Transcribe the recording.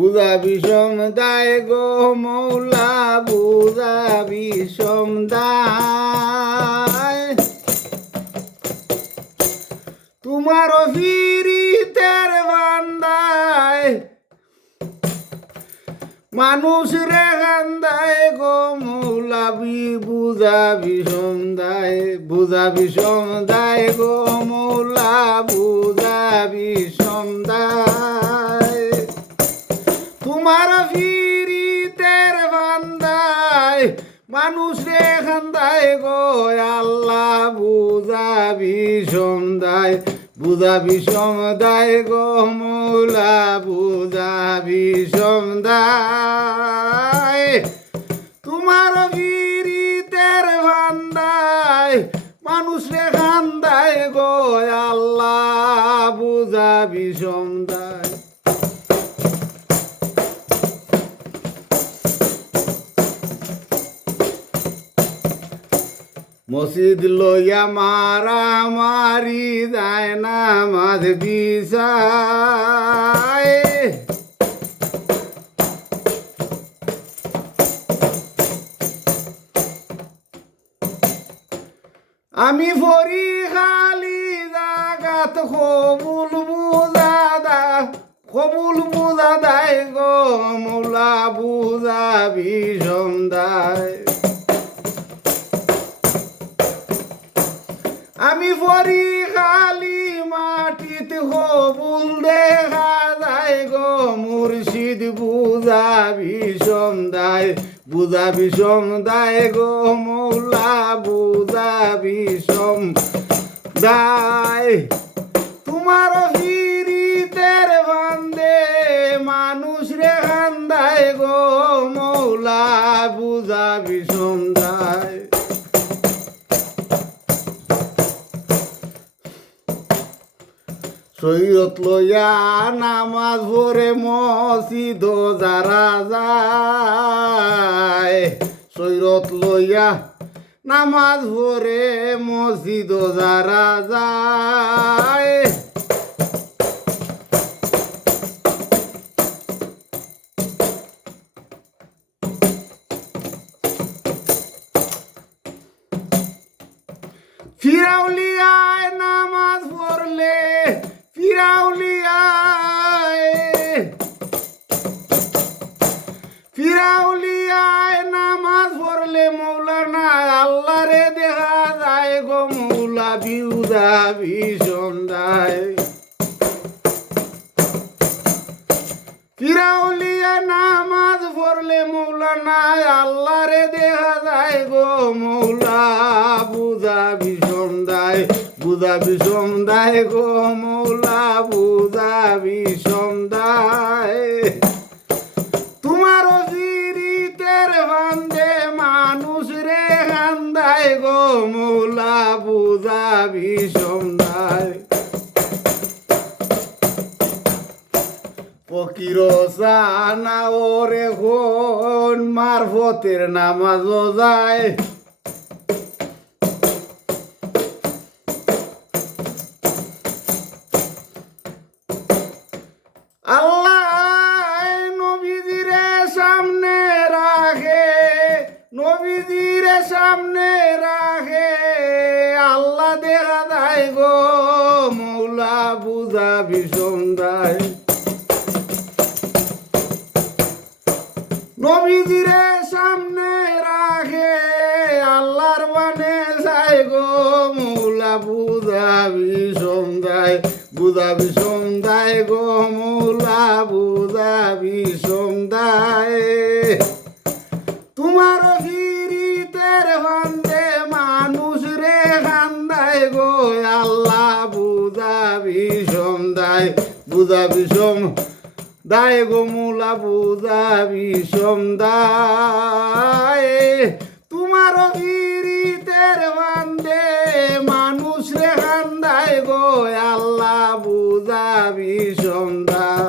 বুঝা বিষম দায় গো মৌলা বুঝা বিষম দায় তোমার ফিরিতের বান্দায় মানুষ রে কান্দায় গো মৌলা বুঝা বিষম দায় গো মৌলা বুঝা বিষম দায় তোমার ফিরিতের বান্দায় মানুষ রে খান্দায় গো আল্লাহ বুঝা বিষম দায় গো মৌলা বুঝা বিষম দায় তোমার ফিরিতের বান্দায় মানুষ রে খান্দায় গো আল্লাহ বুঝা বিষম দায় মসজিদ লইয়া মারামারি যায় না মাঝ বিষায় আমি ফরি খালি জাগাত কবুল বুঝা দায় গো মৌলা বুঝা বিষম দায় আমি পরি খালি মাটিতে কবুল দেখা যায় গো মুর্শিদ বুঝা বিষম দায় গো মৌলা বুঝা বিষম দায় তোমার ফিরিতের বান্দে মানুষ রে কান্দায় গো মৌলা বুঝা বিষম দায় শরীয়ত লইয়া নামাজ পড়ে মসজিদ যারা যায় শরীয়ত লইয়া নামাজ পড়ে মসজিদ যারা যায় ফিরাউলিয়ায় নামাজ পড়লে ফিরাউলিয়ায় নামাজ পড়লে মৌলানা আল্লাহ রে দেখা যায় গো মৌলা বিউদা বিষম দায় ফিরাউলিয়া নামাজ পড়লে মৌলানা আল্লাহ রে দেখা যায় গো মৌলা বুঝা বিষম দায় গো মৌলা বুঝা বিষম দায় তোমার ফিরিতের বান্দে মানুষ রে কান্দায় গো মৌলা বুঝা বিষম দায় ফকির সানা ওরে কোন মারফতের নামাজও যায় আল্লাহ নবীজিরে সামনে রাখে আল্লাহ দেখা যায় গো মৌলা বুঝা বিষম দায় নবীজিরে সামনে রাখে আল্লাহর বানে যায় গো মৌলা বুঝা বিষম দায় গো মৌলা বুঝা বিষম দায় তোমার ফিরিতের বান্দে মানুষ রে কান্দায় গো আল্লাহ বুঝা বিষম দায় গো মৌলা বুঝা বিষম দায় তোমার ফিরিতের বান্দে মানুষ রে কান্দায় গো আল্লাহ বুঝা বিষম দায়।